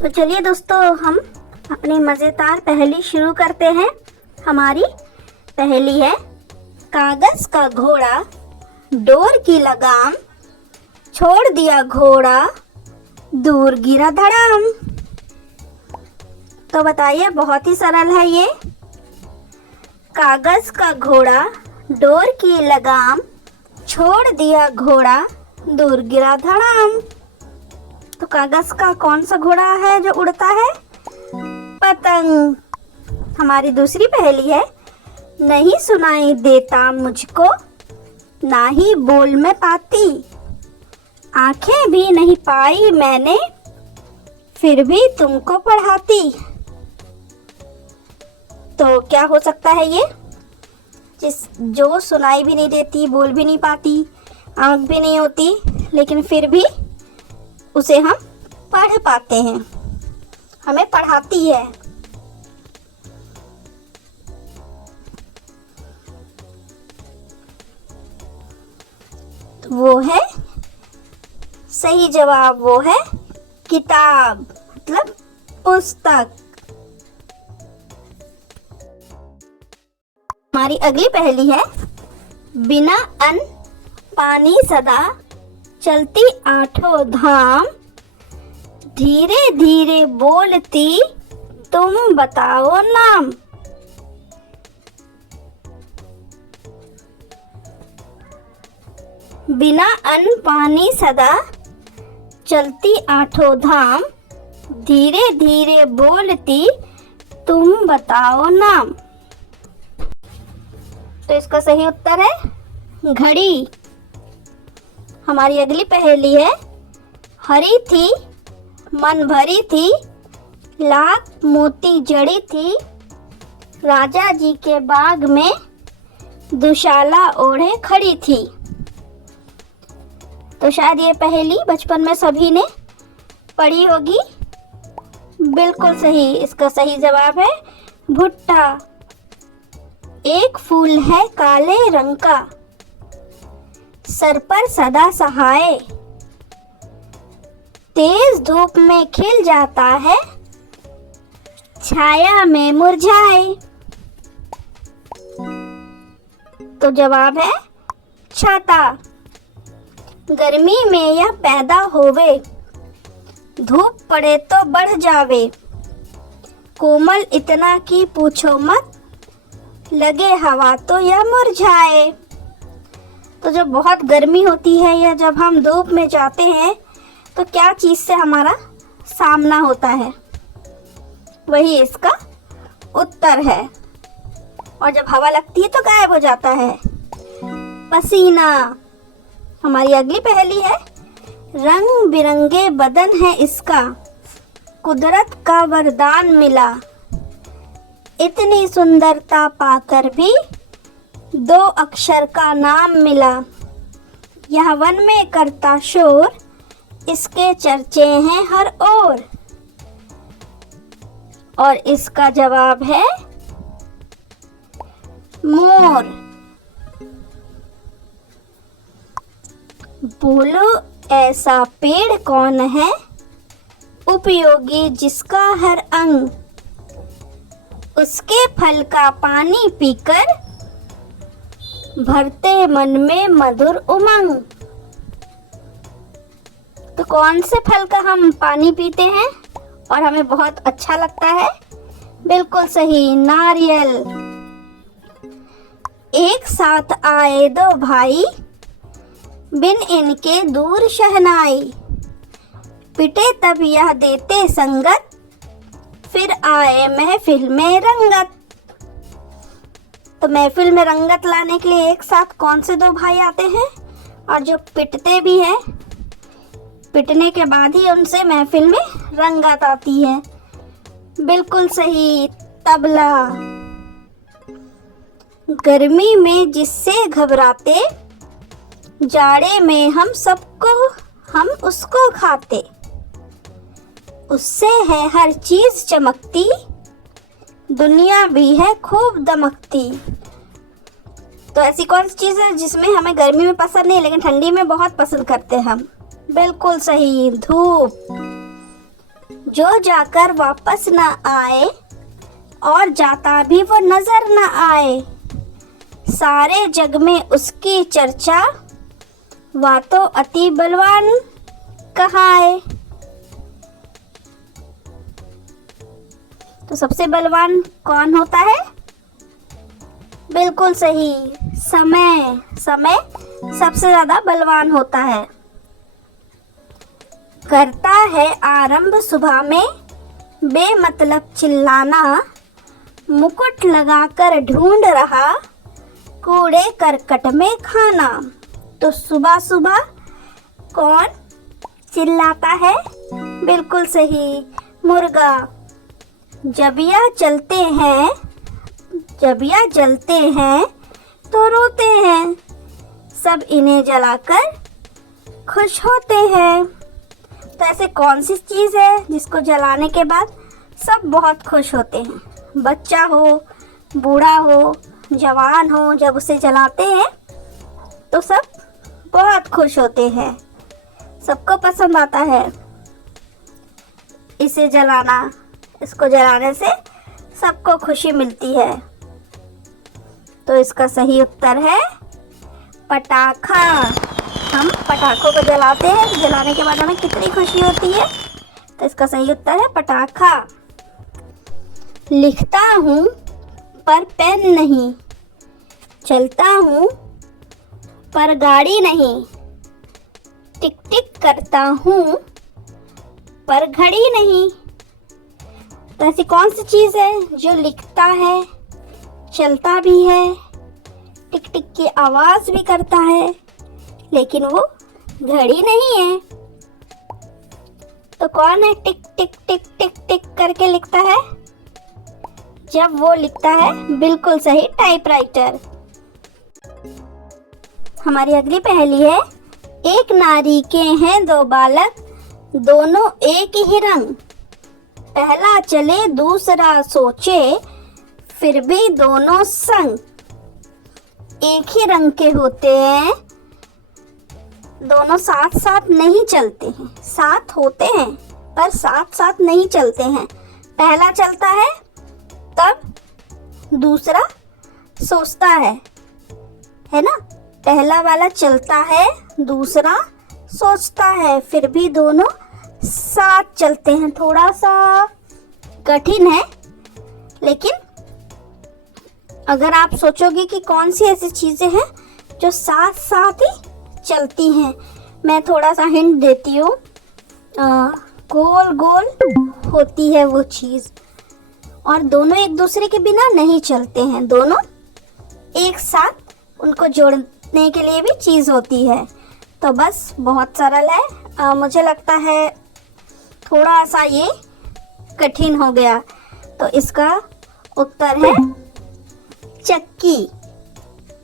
तो चलिए दोस्तों, हम अपनी मज़ेदार पहेली शुरू करते हैं। हमारी पहेली है, कागज का घोड़ा, डोर की लगाम, छोड़ दिया घोड़ा, दूर गिरा धड़ाम। तो बताइए, बहुत ही सरल है ये। कागज का घोड़ा, डोर की लगाम, छोड़ दिया घोड़ा, दूर गिरा धड़ाम। तो कागज का कौन सा घोड़ा है जो उड़ता है? पतंग। हमारी दूसरी पहेली है, नहीं सुनाई देता मुझको, ना ही बोल में पाती, आंखें भी नहीं पाई मैंने, फिर भी तुमको पढ़ाती। तो क्या हो सकता है ये? जो सुनाई भी नहीं देती, बोल भी नहीं पाती, आंख भी नहीं होती, लेकिन फिर भी उसे हम पढ़ पाते हैं, हमें पढ़ाती है। तो वो है, सही जवाब वो है किताब, मतलब पुस्तक। हमारी अगली पहेली है, बिना अन्न पानी सदा, चलती आठों धाम, धीरे धीरे बोलती, तुम बताओ नाम। बिना अन्न पानी सदा, चलती आठों धाम, धीरे धीरे बोलती, तुम बताओ नाम। तो इसका सही उत्तर है घड़ी। हमारी अगली पहेली है, हरी थी मन भरी थी, लाख मोती जड़ी थी, राजा जी के बाग में दुशाला ओढ़े खड़ी थी। तो शायद ये पहेली बचपन में सभी ने पढ़ी होगी। बिल्कुल सही, इसका सही जवाब है भुट्टा। एक फूल है काले रंग का, सर पर सदा सहाय, तेज धूप में खिल जाता है, छाया में मुरझाए। तो जवाब है छाता। गर्मी में यह पैदा होवे, धूप पड़े तो बढ़ जावे, कोमल इतना कि पूछो मत, लगे हवा तो यह मुरझाए। तो जब बहुत गर्मी होती है या जब हम धूप में जाते हैं तो क्या चीज़ से हमारा सामना होता है? वही इसका उत्तर है। और जब हवा लगती है तो गायब हो जाता है पसीना। हमारी अगली पहेली है, रंग बिरंगे बदन है इसका, कुदरत का वरदान मिला, इतनी सुंदरता पाकर भी दो अक्षर का नाम मिला, यह वन में करता शोर, इसके चर्चे हैं हर ओर। और इसका जवाब है मोर। बोलो ऐसा पेड़ कौन है, उपयोगी जिसका हर अंग, उसके फल का पानी पीकर भरते मन में मधुर उमंग। तो कौन से फल का हम पानी पीते हैं और हमें बहुत अच्छा लगता है? बिल्कुल सही, नारियल। एक साथ आए दो भाई, बिन इनके दूर शहनाई, पिटे तब यह देते संगत, फिर आए महफिल में रंगत। तो महफिल में रंगत लाने के लिए एक साथ कौन से दो भाई आते हैं और जो पिटते भी हैं? पिटने के बाद ही उनसे महफिल में रंगत आती है। बिल्कुल सही, तबला। गर्मी में जिससे घबराते, जाड़े में हम उसको खाते, उससे है हर चीज चमकती, दुनिया भी है खूब दमकती। तो ऐसी कौन सी चीज़ है जिसमें हमें गर्मी में पसंद नहीं लेकिन ठंडी में बहुत पसंद करते हैं हम? बिल्कुल सही, धूप। जो जाकर वापस न आए और जाता भी वो नजर न आए। सारे जग में उसकी चर्चा, वह तो अति बलवान कहाए। तो सबसे बलवान कौन होता है? बिल्कुल सही, समय। समय सबसे ज्यादा बलवान होता है। करता है आरंभ सुबह में बेमतलब चिल्लाना, मुकुट लगाकर ढूंढ रहा कूड़े करकट में खाना। तो सुबह सुबह कौन चिल्लाता है? बिल्कुल सही, मुर्गा। जब यह जलते हैं तो रोते हैं, सब इन्हें जलाकर खुश होते हैं। तो ऐसे कौन सी चीज़ है जिसको जलाने के बाद सब बहुत खुश होते हैं? बच्चा हो, बूढ़ा हो, जवान हो, जब उसे जलाते हैं तो सब बहुत खुश होते हैं, सबको पसंद आता है इसे जलाना। इसको जलाने से सबको खुशी मिलती है। तो इसका सही उत्तर है पटाखा। हम पटाखों को जलाते हैं, तो जलाने के बाद हमें कितनी खुशी होती है। तो इसका सही उत्तर है पटाखा। लिखता हूँ पर पेन नहीं, चलता हूँ पर गाड़ी नहीं, टिक टिक करता हूँ पर घड़ी नहीं। तो ऐसी कौन सी चीज़ है जो लिखता है, चलता भी है, टिक टिक की आवाज़ भी करता है, लेकिन वो घड़ी नहीं है? तो कौन है टिक टिक टिक टिक टिक करके लिखता है? जब वो लिखता है, बिल्कुल सही, टाइपराइटर। हमारी अगली पहेली है, एक नारी के हैं दो बालक, दोनों एक ही रंग, पहला चले दूसरा सोचे, फिर भी दोनों संग। एक ही रंग के होते हैं, दोनों साथ साथ नहीं चलते हैं। साथ होते हैं पर साथ साथ नहीं चलते हैं। पहला चलता है तब दूसरा सोचता है ना? पहला वाला चलता है, दूसरा सोचता है, फिर भी दोनों साथ चलते हैं। थोड़ा सा कठिन है, लेकिन अगर आप सोचोगे कि कौन सी ऐसी चीज़ें हैं जो साथ साथ ही चलती हैं, मैं थोड़ा सा हिंट देती हूँ। गोल गोल होती है वो चीज़, और दोनों एक दूसरे के बिना नहीं चलते हैं, दोनों एक साथ उनको जोड़ने के लिए भी चीज़ होती है। तो बस बहुत सरल है। मुझे लगता है थोड़ा सा ये कठिन हो गया। तो इसका उत्तर है चक्की।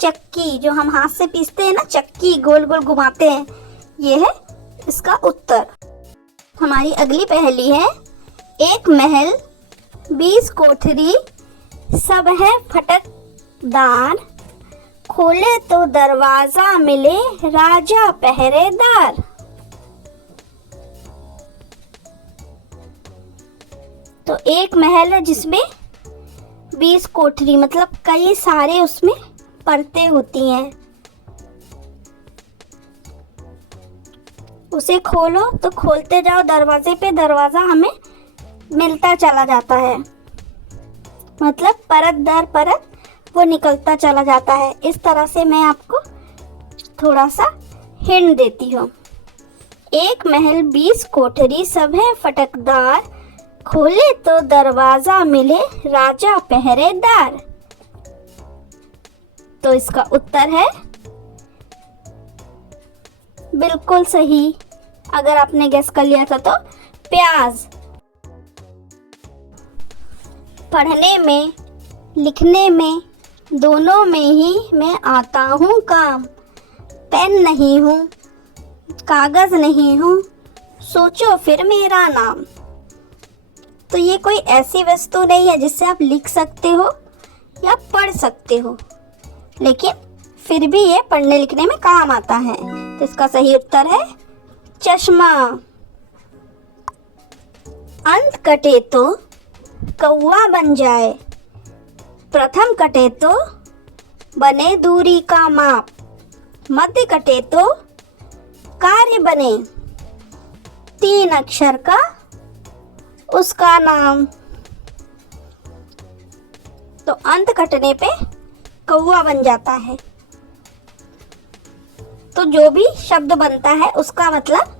चक्की जो हम हाथ से पीसते हैं ना, चक्की गोल गोल घुमाते हैं, ये है इसका उत्तर। हमारी अगली पहेली है, एक महल 20 कोठरी, सब है फटकदार, खोले तो दरवाजा मिले राजा पहरेदार। तो एक महल है जिसमें 20 कोठरी, मतलब कई सारे उसमें परतें होती हैं। उसे खोलो तो खोलते जाओ दरवाजे पे, दरवाजा हमें मिलता चला जाता है, मतलब परत दर परत वो निकलता चला जाता है। इस तरह से मैं आपको थोड़ा सा हिंट देती हूँ। एक महल 20 कोठरी, सब है फटकदार, खोले तो दरवाजा मिले राजा पहरेदार। तो इसका उत्तर है बिल्कुल सही, अगर आपने गेस कर लिया था तो प्याज। पढ़ने में लिखने में दोनों में ही मैं आता हूँ काम, पेन नहीं हूँ कागज़ नहीं हूँ, सोचो फिर मेरा नाम। तो ये कोई ऐसी वस्तु नहीं है जिससे आप लिख सकते हो या पढ़ सकते हो, लेकिन फिर भी ये पढ़ने लिखने में काम आता है। तो इसका सही उत्तर है चश्मा। अंत कटे तो कौवा बन जाए, प्रथम कटे तो बने दूरी का माप, मध्य कटे तो कार्य बने, 3 अक्षर का उसका नाम। तो अंत कटने पे कौवा बन जाता है। तो जो भी शब्द बनता है उसका मतलब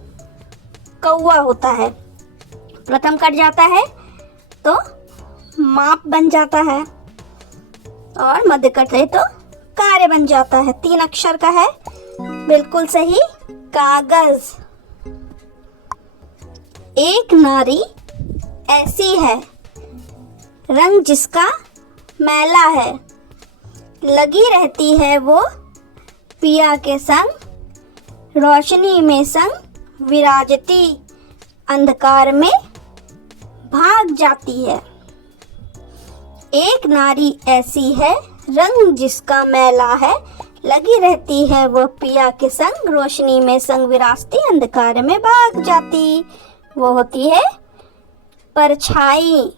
कौवा होता है। प्रथम कट जाता है तो माप बन जाता है, और मध्य कटे तो कार्य बन जाता है। 3 अक्षर का है, बिल्कुल सही, कागज। एक नारी ऐसी है, रंग जिसका मैला है, लगी रहती है वो पिया के संग, रोशनी में संग विराजती, अंधकार में भाग जाती है। एक नारी ऐसी है, रंग जिसका मैला है, लगी रहती है वो पिया के संग, रोशनी में संग विराजती, अंधकार में भाग जाती। वो होती है परछाई।